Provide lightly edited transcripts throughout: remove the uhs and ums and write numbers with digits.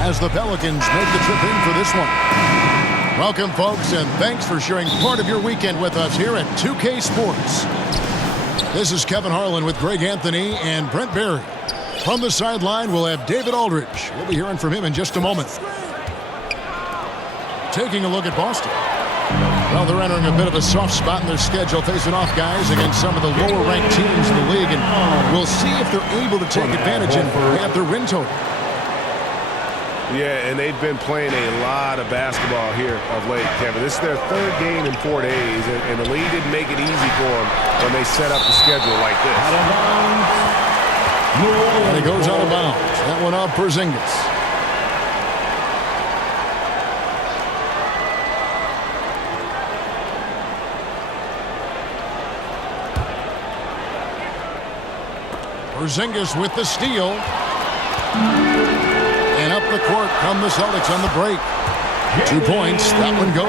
as the Pelicans make the trip in for this one. Welcome, folks, and thanks for sharing part of your weekend with us here at 2K Sports. This is Kevin Harlan with Greg Anthony and Brent Barry. From the sideline, we'll have David Aldridge. We'll be hearing from him in just a moment. Taking a look at Boston. Well, they're entering a bit of a soft spot in their schedule, facing off guys against some of the lower-ranked teams in the league, and we'll see if they're able to take advantage and have their win total. Yeah, and they've been playing a lot of basketball here of late, Kevin. This is their third game in 4 days, and the league didn't make it easy for them when they set up the schedule like this. And he goes out of bounds. That one off Porzingis. Porzingis with the steal. And up the court come the Celtics on the break. 2 points. That one goes.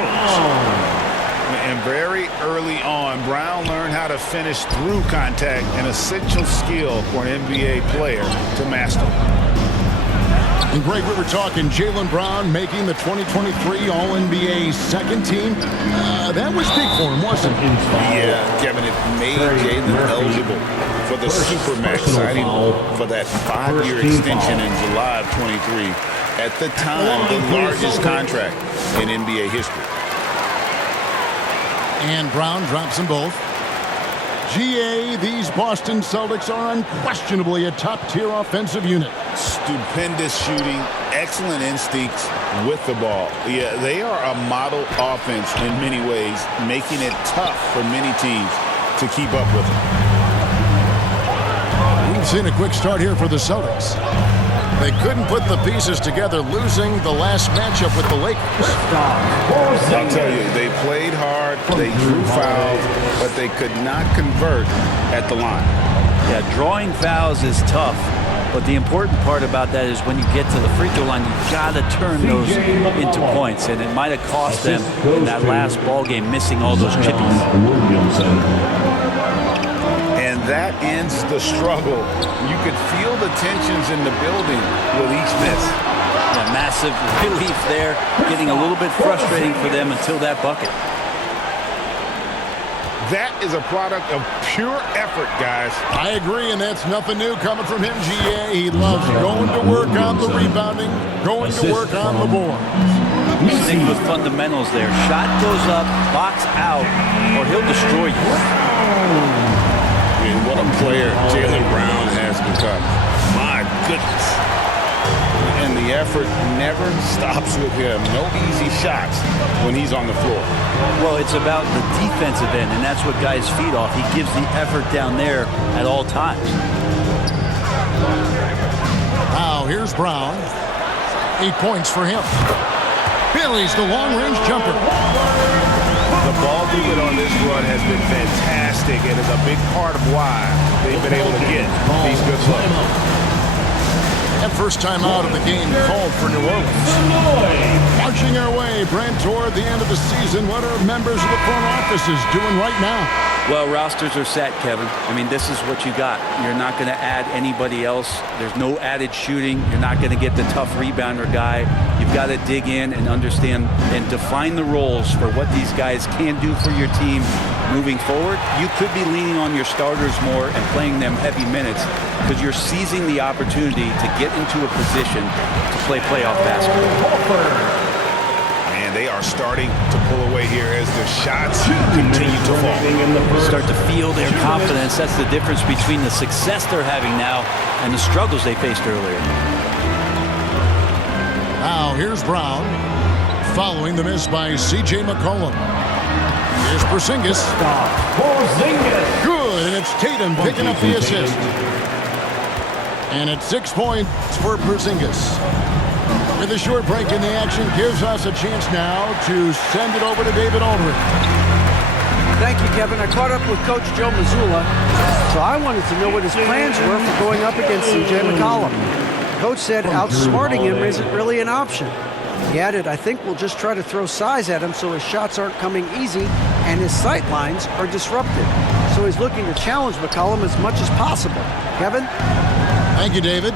And very early on, Brown learned how to finish through contact, an essential skill for an NBA player to master. And Greg, we were talking Jaylen Brown making the 2023 All-NBA second team. That was big for him, wasn't it? Yeah, Kevin, it made Jaylen eligible for the Supermax signing for that 5-year extension in July of 23. At the time, the largest contract in NBA history. And Brown drops them both. GA, these Boston Celtics are unquestionably a top-tier offensive unit. Stupendous shooting, excellent instincts with the ball. Yeah, they are a model offense in many ways, making it tough for many teams to keep up with them. We've seen a quick start here for the Celtics. They couldn't put the pieces together, losing the last matchup with the Lakers. I'll tell you, they played hard, they drew fouls, but they could not convert at the line. Yeah, drawing fouls is tough, but the important part about that is when you get to the free throw line, you've got to turn those into points, and it might have cost them in that last ball game, missing all those chippies. And that ends the struggle. You could feel the tensions in the building with each miss. Yeah, massive relief there, getting a little bit frustrating for them until that bucket. That is a product of pure effort, guys. I agree, and that's nothing new coming from him, GA. He loves going to work on the rebounding, going to work on the board. Stick with fundamentals there. Shot goes up, box out, or he'll destroy you. And what a player Jaylen Brown has become. My goodness. And the effort never stops with him. No easy shots when he's on the floor. Well, it's about the defensive end, and that's what guys feed off. He gives the effort down there at all times. Now, here's Brown. 8 points for him. Billy's the long-range jumper. The ball movement on this run has been fantastic and is a big part of why they've been able to get these good looks. And first time out of the game called for New Orleans. Marching our way, Brent, toward the end of the season. What are members of the front offices doing right now? Well, rosters are set, Kevin. I mean, this is what you got. You're not going to add anybody else. There's no added shooting. You're not going to get the tough rebounder guy. You've got to dig in and understand and define the roles for what these guys can do for your team moving forward. You could be leaning on your starters more and playing them heavy minutes because you're seizing the opportunity to get into a position to play playoff basketball. And they are starting to pull away here as the shots continue to fall. Start to feel their confidence. That's the difference between the success they're having now and the struggles they faced earlier. Now here's Brown following the miss by C.J. McCollum. Here's Porzingis. Good, and it's Tatum picking up the assist. And it's 6 points for Porzingis. With a short break in the action, gives us a chance now to send it over to David Aldridge. Thank you, Kevin. I caught up with Coach Joe Mazzulla, so I wanted to know what his plans were for going up against C.J. McCollum. Coach said outsmarting him isn't really an option. He added, I think we'll just try to throw size at him so his shots aren't coming easy and his sight lines are disrupted. So he's looking to challenge McCollum as much as possible. Kevin? Thank you, David.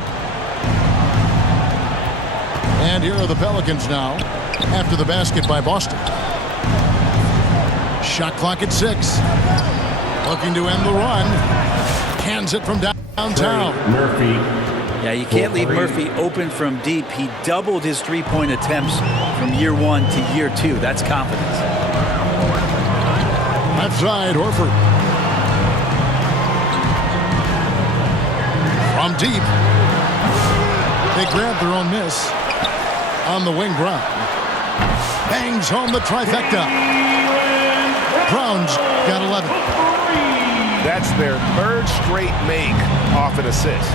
And here are the Pelicans now after the basket by Boston. Shot clock at 6. Looking to end the run. Hands it from downtown. Murphy. Yeah, you can't leave Murphy open from deep. He doubled his three-point attempts from year 1 to year 2. That's confidence. Left side, Horford. From deep. They grab their own miss. On the wing, Brown. Bangs home the trifecta. Brown's got 11. That's their third straight make off an assist.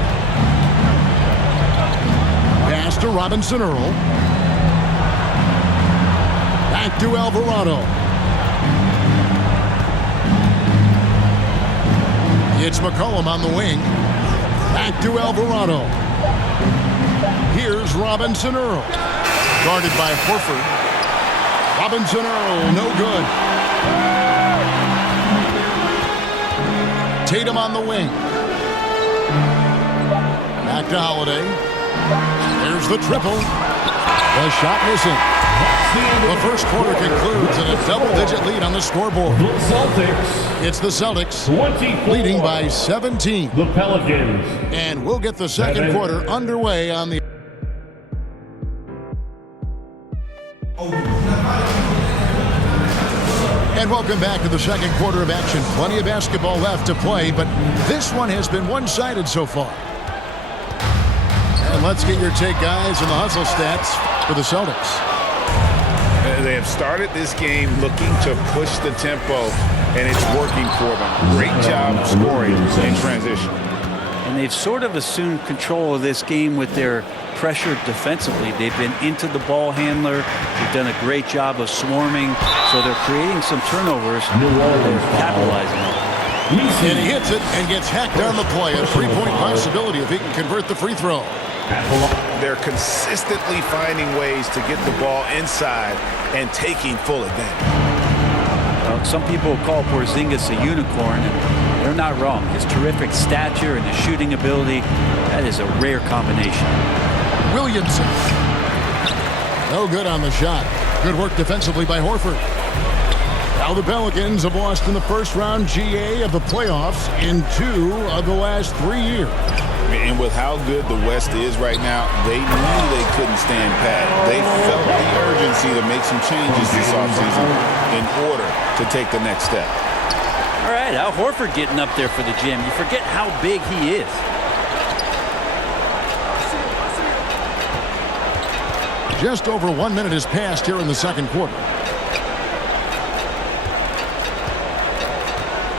Pass to Robinson Earl. Back to Alvarado. It's McCollum on the wing. Back to Alvarado. Here's Robinson Earl. Guarded by Horford. Robinson Earl, no good. Tatum on the wing. Back to Holiday. There's the triple. The shot missing. The first quarter concludes in a double-digit lead on the scoreboard. The Celtics. It's the Celtics 24. leading by 17. The Pelicans. And we'll get the second quarter underway on the... And welcome back to the second quarter of action. Plenty of basketball left to play, but this one has been one-sided so far. And let's get your take, guys, on the hustle stats for the Celtics. They have started this game looking to push the tempo, and it's working for them. Great job scoring in transition. And they've sort of assumed control of this game with their pressure defensively. They've been into the ball handler. They've done a great job of swarming. So they're creating some turnovers. They're capitalizing on it. And he hits it and gets hacked on the play. A three-point possibility if he can convert the free throw. They're consistently finding ways to get the ball inside and taking full advantage. Some people call Porzingis a unicorn, and they're not wrong. His terrific stature and his shooting ability, that is a rare combination. Williamson. No good on the shot. Good work defensively by Horford. Now the Pelicans have lost in the first round GA of the playoffs in 2 of the last 3 years. And with how good the West is right now, they knew they couldn't stand pat. They felt the urgency to make some changes this offseason in order to take the next step. All right, Al Horford getting up there for the gym. You forget how big he is. Just over 1 minute has passed here in the second quarter.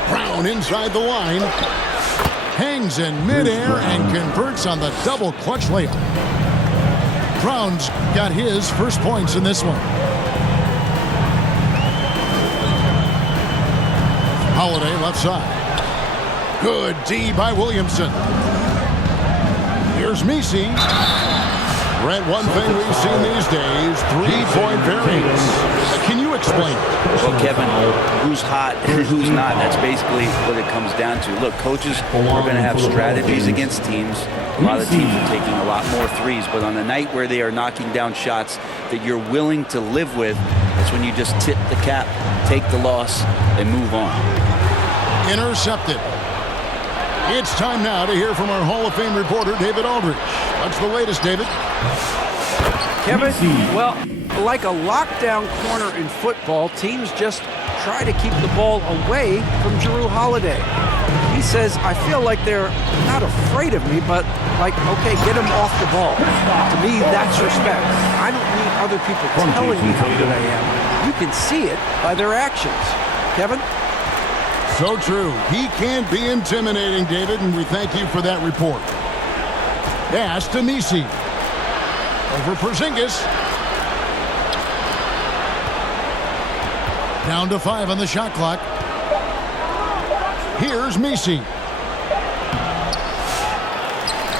Brown inside the line. Hangs in midair and converts on the double clutch layup. Brown's got his first points in this one. Holiday left side. Good D by Williamson. Here's Messi. Brett, one thing we've seen these days, three-point variance. Can you explain it? Well, Kevin, who's hot and who's not, that's basically what it comes down to. Look, coaches are going to have strategies against teams. A lot of teams are taking a lot more threes, but on a night where they are knocking down shots that you're willing to live with, that's when you just tip the cap, take the loss, and move on. Intercepted. It's time now to hear from our Hall of Fame reporter, David Aldridge. What's the latest, David? Kevin, well, like a lockdown corner in football, teams just try to keep the ball away from Jrue Holiday. He says, I feel like they're not afraid of me, but like, okay, get him off the ball. To me, that's respect. I don't need other people telling me how good I am. You can see it by their actions. Kevin? So true. He can't be intimidating, David, and we thank you for that report. Pass to Messi. Over Porzingis. Down to 5 on the shot clock. Here's Messi.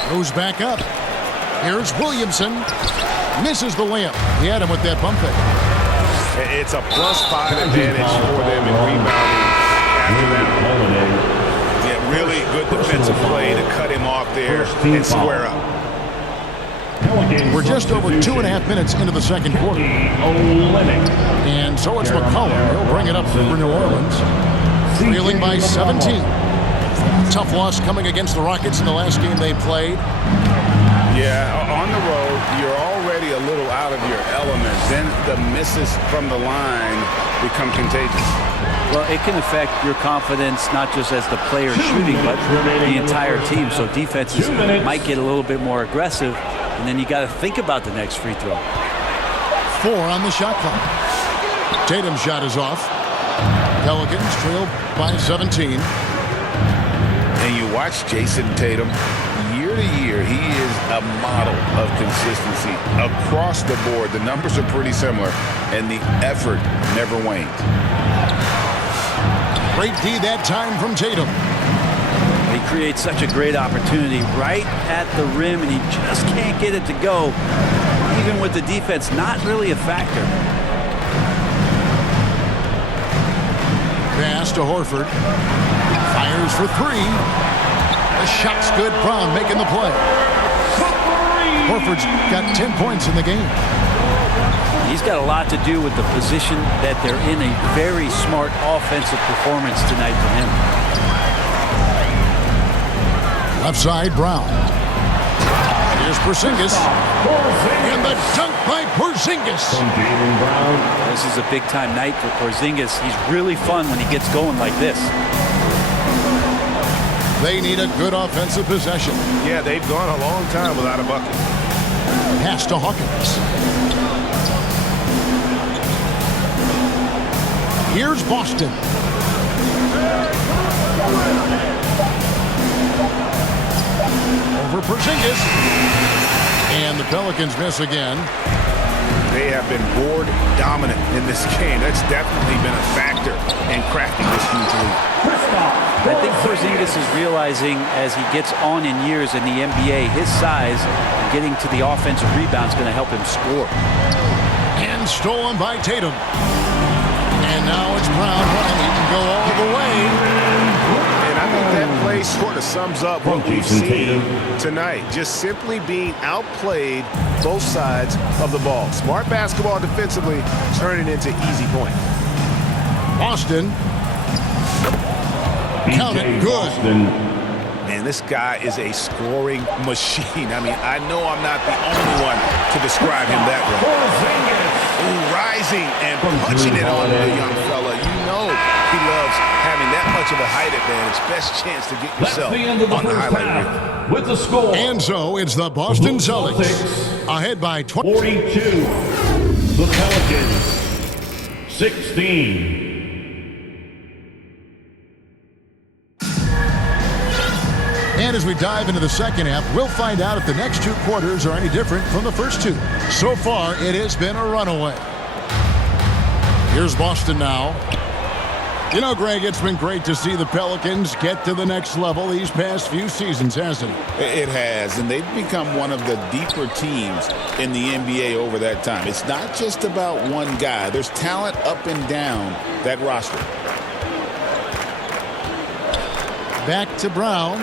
Goes back up. Here's Williamson. Misses the layup. He had him with that bump fake. It's a +5 advantage for them in rebounding after that. Yeah, really good defensive play to cut him off there and square up. We're just over 2.5 minutes into the second quarter. And so it's McCollum. He'll bring it up for New Orleans. Trailing by 17. Tough loss coming against the Rockets in the last game they played. Yeah, on the road, you're already a little out of your element. Then the misses from the line become contagious. Well, it can affect your confidence, not just as the player shooting, but the entire team. So defenses might get a little bit more aggressive, and then you got to think about the next free throw. 4 on the shot clock. Tatum's shot is off. Pelicans trail by 17. And you watch Jason Tatum. Year to year, he is a model of consistency across the board. The numbers are pretty similar, and the effort never waned. Great D that time from Tatum. He creates such a great opportunity right at the rim, and he just can't get it to go, even with the defense not really a factor. Pass to Horford. Fires for 3. The shot's good. Brown making the play. Horford's got 10 points in the game. He's got a lot to do with the position that they're in. A very smart offensive performance tonight from him. Left side, Brown. Here's Porzingis. And the dunk by Porzingis. This is a big-time night for Porzingis. He's really fun when he gets going like this. They need a good offensive possession. Yeah, they've gone a long time without a bucket. Pass to Hawkins. Here's Boston. Over Porzingis. And the Pelicans miss again. They have been board dominant in this game. That's definitely been a factor in cracking this huge lead. I think Porzingis is realizing as he gets on in years in the NBA, his size and getting to the offensive rebound is going to help him score. And stolen by Tatum. And now it's Brown running. He can go all the way. And I think that play sort of sums up what we've seen tonight. Just simply being outplayed both sides of the ball. Smart basketball defensively, turning into easy points. Boston. Count it good. Man, this guy is a scoring machine. I mean, I know I'm not the only one to describe him that way. Ooh, rising and punching it on the young fella. You know he loves having that much of a height advantage. Best chance to get yourself on the highlight reel. With the score. And so it's the Boston Celtics ahead by 42. The Pelicans 16. And as we dive into the second half, we'll find out if the next 2 quarters are any different from the first 2. So far, it has been a runaway. Here's Boston now. You know, Greg, it's been great to see the Pelicans get to the next level these past few seasons, hasn't it? It has, and they've become one of the deeper teams in the NBA over that time. It's not just about one guy. There's talent up and down that roster. Back to Brown.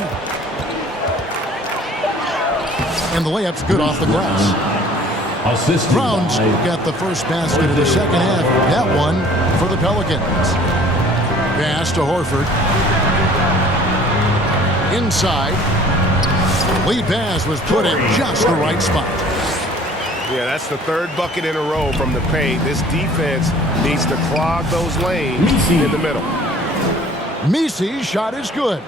And the layup's good off the glass. Brown's got the first basket of the second half. That one for the Pelicans. Pass to Horford. Inside. Lee pass was put in just the right spot. Yeah, that's the 3rd bucket in a row from the paint. This defense needs to clog those lanes in the middle. Misi's shot is good.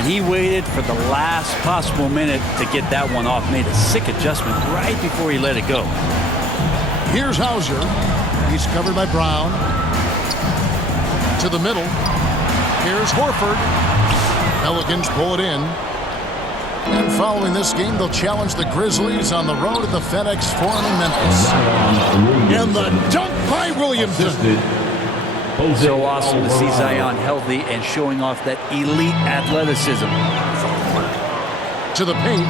And he waited for the last possible minute to get that one off. Made a sick adjustment right before he let it go. Here's Hauser. He's covered by Brown. To the middle. Here's Horford. Pelicans pull it in. And following this game, they'll challenge the Grizzlies on the road at the FedEx Forum in Memphis. And the dunk by Williamson. So awesome to see Zion healthy and showing off that elite athleticism. To the paint.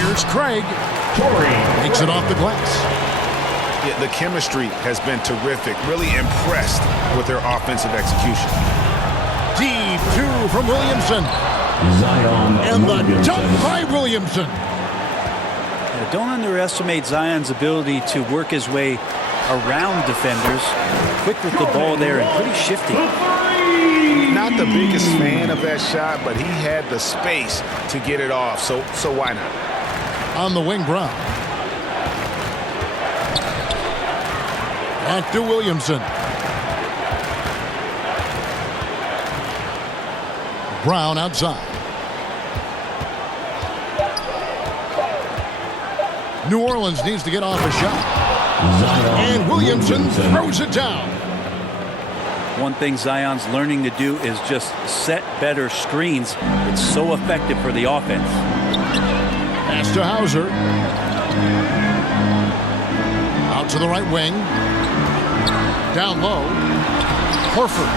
Here's Craig. Makes it off the glass. Yeah, the chemistry has been terrific. Really impressed with their offensive execution. Deep 2 from Williamson. And the dunk by Williamson. Don't underestimate Zion's ability to work his way around defenders. Quick with the ball there and pretty shifty. Not the biggest fan of that shot, but he had the space to get it off, so why not? On the wing, Brown. Back to Williamson. Brown outside. New Orleans needs to get off a shot. And Williamson throws it down. One thing Zion's learning to do is just set better screens. It's so effective for the offense. Pass to Hauser. Out to the right wing. Down low. Horford.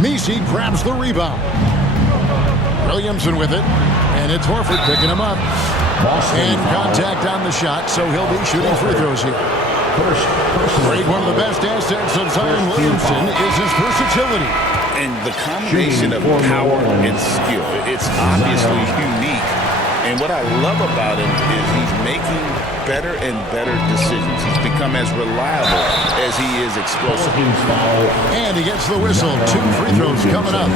Messi grabs the rebound. Williamson with it. And it's Horford picking him up. And contact on the shot, so he'll be shooting free throws here. One of the best assets of Zion Williamson is his versatility. And the combination of power and skill, it's obviously unique. And what I love about him is he's making better and better decisions. He's become as reliable as he is explosive. And he gets the whistle. 2 free throws coming up.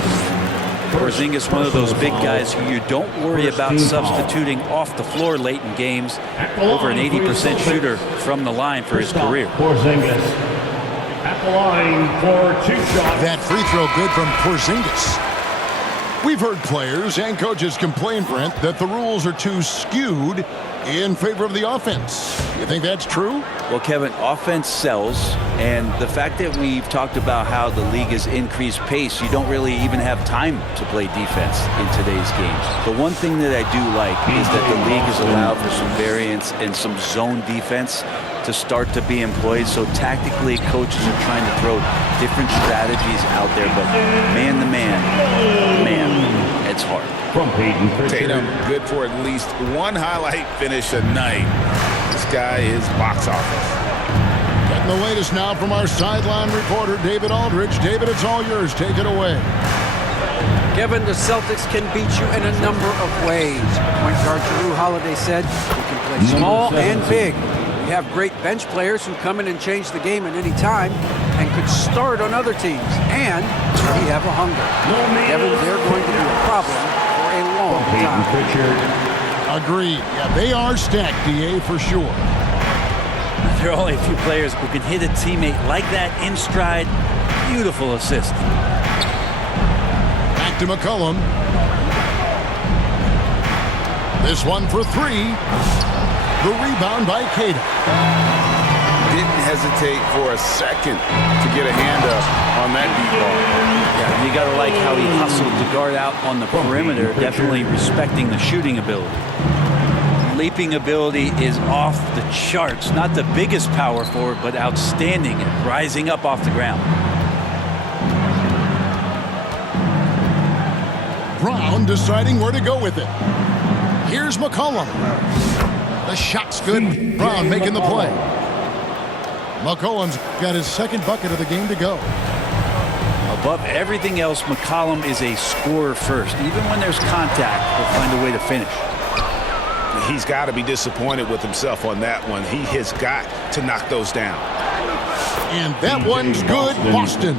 Porzingis, one of those big guys who you don't worry about substituting off the floor late in games. Over an 80% shooter from the line for his career. Porzingis at the line for 2 shots. That free throw good from Porzingis. We've heard players and coaches complain, Brent, that the rules are too skewed in favor of the offense. You think that's true? Well, Kevin, offense sells, and the fact that we've talked about how the league has increased pace, you don't really even have time to play defense in today's games. The one thing that I do like is that the league has allowed for some variance and some zone defense to start to be employed. So tactically, coaches are trying to throw different strategies out there, but man to man, it's hard. From Tatum, good for at least one highlight finish a night. This guy is box office. Getting the latest now from our sideline reporter, David Aldridge. David, it's all yours. Take it away. Kevin, the Celtics can beat you in a number of ways. Point guard Jrue Holiday said, "We can play small and big. We have great bench players who come in and change the game at any time and could start on other teams. And we have a hunger." Kevin, they're going to be a problem for a long time. Agreed. Yeah, they are stacked, DA, for sure. There are only a few players who can hit a teammate like that in stride. Beautiful assist. Back to McCollum. This one for 3. The rebound by Cater. Didn't hesitate for a second to get a hand up on that deep ball. Yeah, you got to like how he hustled to guard out on the perimeter, definitely respecting the shooting ability. Leaping ability is off the charts. Not the biggest power forward, but outstanding at rising up off the ground. Brown deciding where to go with it. Here's McCollum. The shot's good. Brown making the play. McCollum's got his second bucket of the game to go. Above everything else, McCollum is a scorer first. Even when there's contact, he'll find a way to finish. He's got to be disappointed with himself on that one. He has got to knock those down. And that one's good, Boston.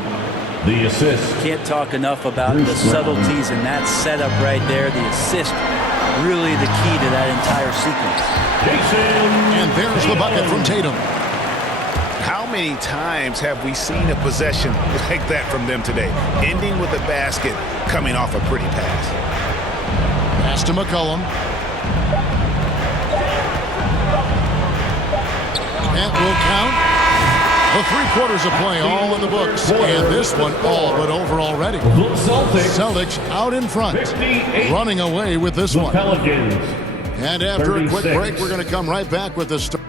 The assist. Can't talk enough about the subtleties in that setup right there. The assist, really the key to that entire sequence. And there's the bucket from Tatum. How many times have we seen a possession like that from them today? Ending with a basket, coming off a pretty pass. Pass to McCollum. That will count. The 3 quarters of play all in the books. And this one all but over already. Celtics out in front. Running away with this one. Pelicans. And after a quick break, we're going to come right back with the start.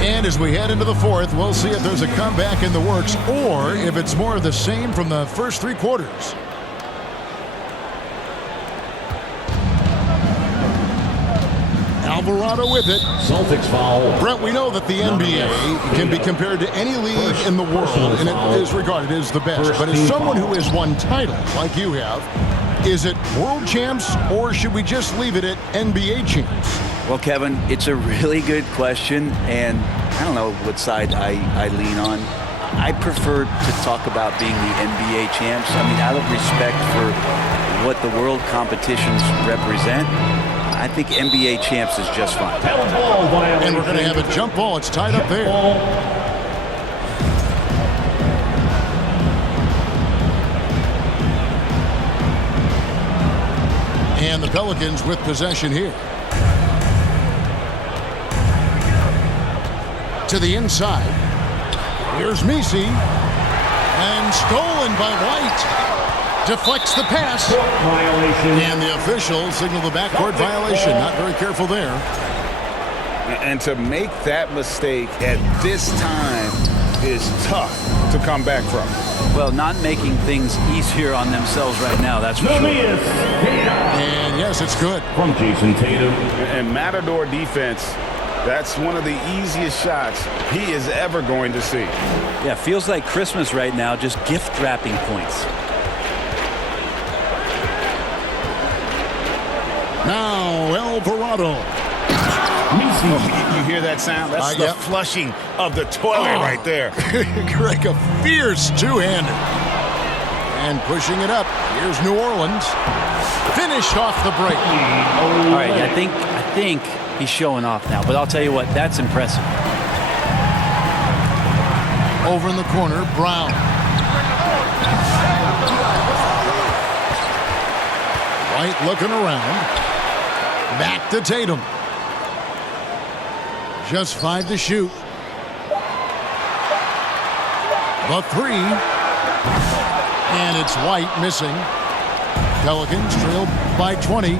And as we head into the 4th, we'll see if there's a comeback in the works or if it's more of the same from the first 3 quarters. Alvarado with it. Celtics foul. Brett, we know that the NBA can be compared to any league in the world, and it is regarded as the best. But as someone who has won titles like you have, is it world champs, or should we just leave it at NBA champs? Well, Kevin, it's a really good question, and I don't know what side I lean on. I prefer to talk about being the NBA champs. I mean, out of respect for what the world competitions represent, I think NBA champs is just fine. And we're going to have a jump ball. It's tied up there. And the Pelicans with possession here. To the inside. Here's Messi. And stolen by White. Deflects the pass. And the official signaled the backcourt violation. Not very careful there. And to make that mistake at this time is tough to come back from. Well, not making things easier on themselves right now, that's for sure. And yes, it's good. From Jason Tatum. And Matador defense, that's one of the easiest shots he is ever going to see. Yeah, feels like Christmas right now, just gift wrapping points. Now, Alvarado. You hear that sound? That's the flushing of the toilet right there. Greg, a fierce two-hander. And pushing it up. Here's New Orleans. Finished off the break. All right, I think he's showing off now, but I'll tell you what, that's impressive. Over in the corner, Brown. White looking around. Back to Tatum. Just 5 to shoot. The 3. And it's White missing. Pelicans trail by 20.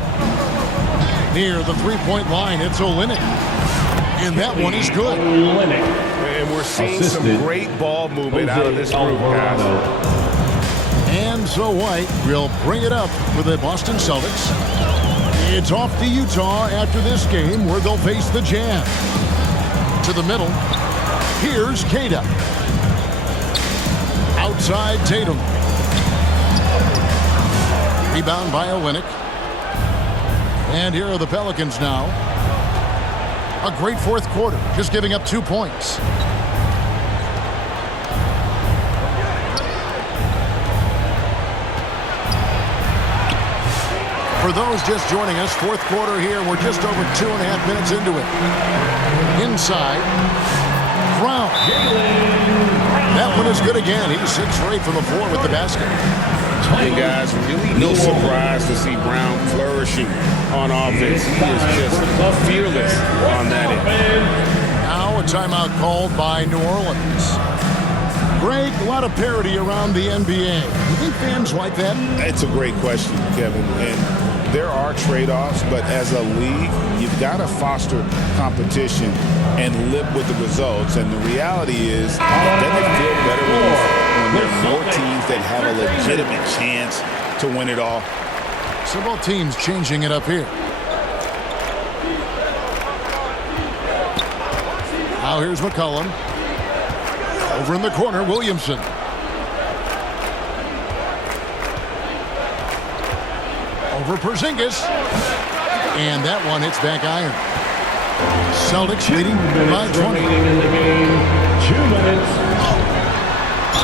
Near the three-point line, it's Olynyk. And that one is good. And we're seeing some great ball movement out of this group, guys. And so White will bring it up for the Boston Celtics. It's off to Utah after this game, where they'll face the Jazz. To the middle. Here's Cada. Outside Tatum. Rebound by Olynyk. And here are the Pelicans now. A great fourth quarter, just giving up 2 points. For those just joining us, fourth quarter here. We're just over 2.5 minutes into it. Inside. Brown. That one is good again. He's 6 for 8 from the floor with the basket. Hey guys, really no surprise to see Brown flourishing on offense. He is just fearless on that end. Now a timeout called by New Orleans. Greg, a lot of parity around the NBA. You think fans like that? It's a great question, Kevin. And there are trade-offs, but as a league, you've got to foster competition and live with the results. And the reality is, doesn't it feel better when there are more teams that have a legitimate chance to win it all? Several teams changing it up here. Now here's McCollum. Over in the corner, Williamson. Over Porzingis. And that one hits back iron. Celtics leading by 20. In the game, 2 minutes.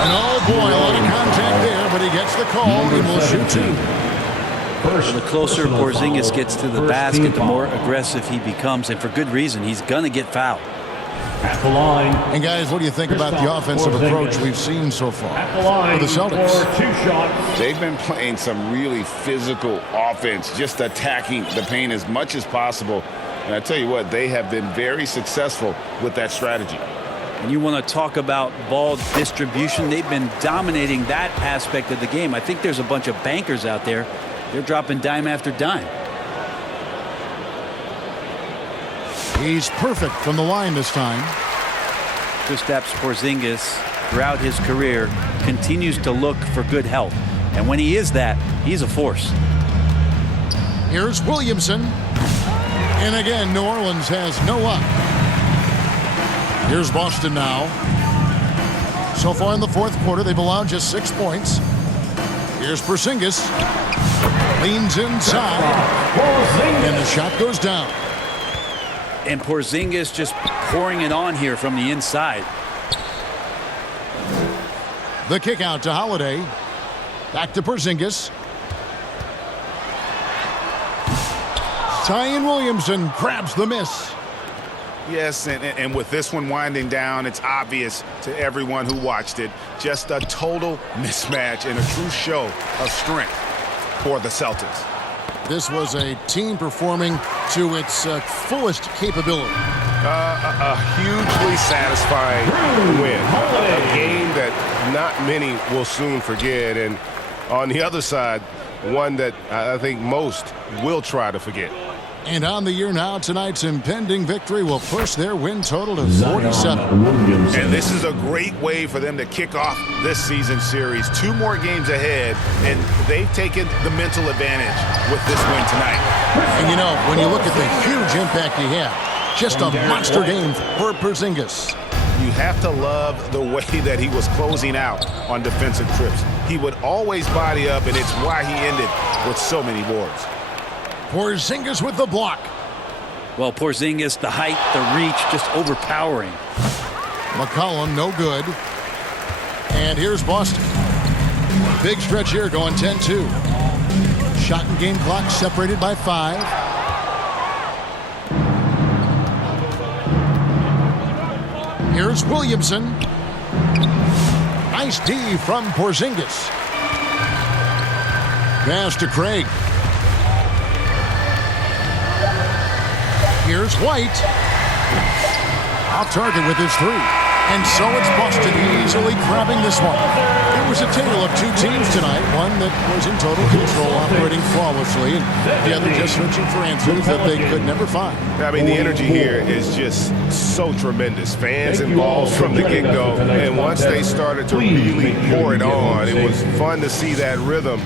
And oh boy, a lot of contact there, but he gets the call. He will shoot 2. The closer Porzingis gets to the basket, the more aggressive he becomes, and for good reason. He's going to get fouled. At the line. And guys, what do you think about the offensive approach we've seen so far for the Celtics? For 2 shots. They've been playing some really physical offense, just attacking the paint as much as possible. And I tell you what, they have been very successful with that strategy. And you want to talk about ball distribution, they've been dominating that aspect of the game. I think there's a bunch of bankers out there. They're dropping dime after dime. He's perfect from the line this time. Kristaps Porzingis, throughout his career, continues to look for good health. And when he is that, he's a force. Here's Williamson. And again, New Orleans has no up. Here's Boston now. So far in the fourth quarter, they've allowed just 6 points. Here's Porzingis. Leans inside. And the shot goes down. And Porzingis just pouring it on here from the inside. The kick out to Holiday. Back to Porzingis. Zion Williamson grabs the miss. Yes, and with this one winding down, it's obvious to everyone who watched it. Just a total mismatch and a true show of strength for the Celtics. This was a team performing to its fullest capability. A hugely satisfying win. A game that not many will soon forget. And on the other side, one that I think most will try to forget. And on the year now, tonight's impending victory will push their win total to 47. And this is a great way for them to kick off this season series. 2 more games ahead, and they've taken the mental advantage with this win tonight. And you know, when you look at the huge impact he had, just a monster game for Porzingis. You have to love the way that he was closing out on defensive trips. He would always body up, and it's why he ended with so many boards. Porzingis with the block. Well, Porzingis, the height, the reach, just overpowering. McCollum, no good. And here's Boston. Big stretch here, going 10-2. Shot and game clock separated by 5. Here's Williamson. Nice D from Porzingis. Pass to Craig. Here's White. Off target with his 3. And so it's Boston easily grabbing this one. It was a tale of 2 teams tonight. One that was in total control, operating flawlessly, and the other just searching for answers that they could never find. I mean, the energy here is just so tremendous. Fans involved from the get-go. And once they started to really pour it on, it was fun to see that rhythm